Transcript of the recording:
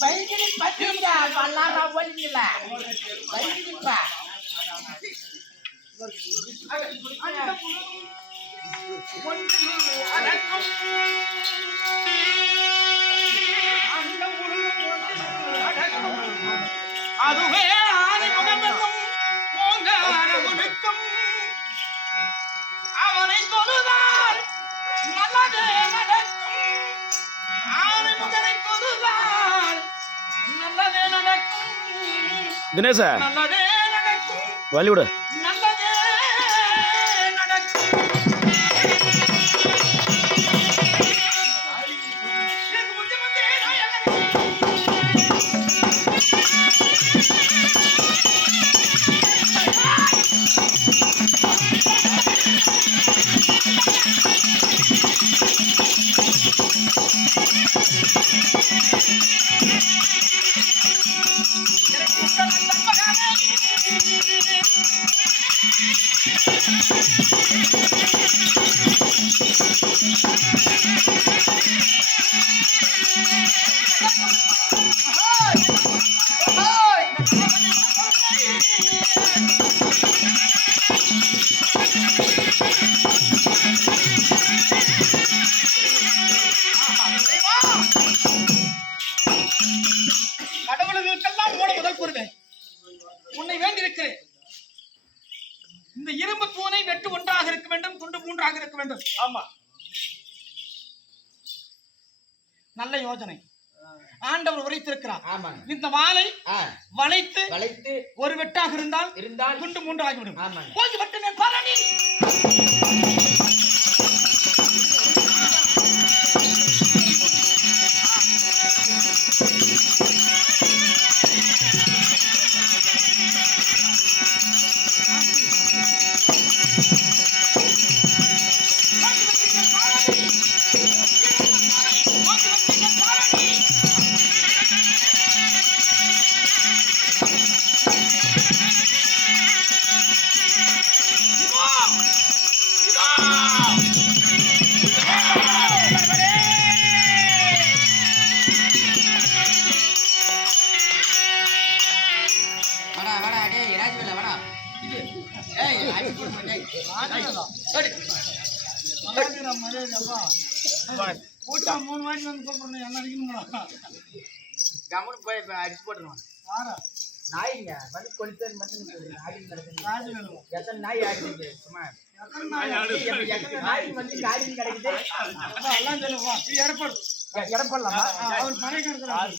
பைக்கில் பத்திரிக்கா வல்லாரா ஒல்லில பைக்கிப்பா அதுவே ஆதிமுகமென்னும் ஓங்காரமுழுக்கும் அவனை தொழுதால் நல்லதே நடக்கும். ஆதிமுகனை தொழுதால் நல்லதே நடக்கும். தினேஷ நல்லதே நடக்கும். வழிவிடு. நல்லதே நடக்கும். கடவுளுக்கெல்லாம் மூல முதல் கூறுவேன். உன்னை வேண்டியிருக்கிறேன். இந்த இரும்பு தூணை வெட்டு ஒன்றாக இருக்க வேண்டும், துண்டு மூன்றாக இருக்க வேண்டும். ஆமா, நல்ல யோசனை ஆண்டவர் உரைத்திருக்கிறார். இந்த வாளை வளைத்து ஒரு வெட்டாக இருந்தால் துண்டு மூன்று ஆகிவிடும். போய் வெட்டு நான் பாராணி. மூணு வாட்டி வந்து கூப்பிடணும். என்ன அடிக்கணும் கம்முன்னு போய் அடிச்சு போட்டுருவான். நாய்ங்க வந்து கொளுத்து எத்தனை நாய் ஆடுது சும்மா நாய் வந்து காரியம் கிடைக்குது. எல்லாம் சொல்லுவான். எடப்படலாமா அவர் மனைவி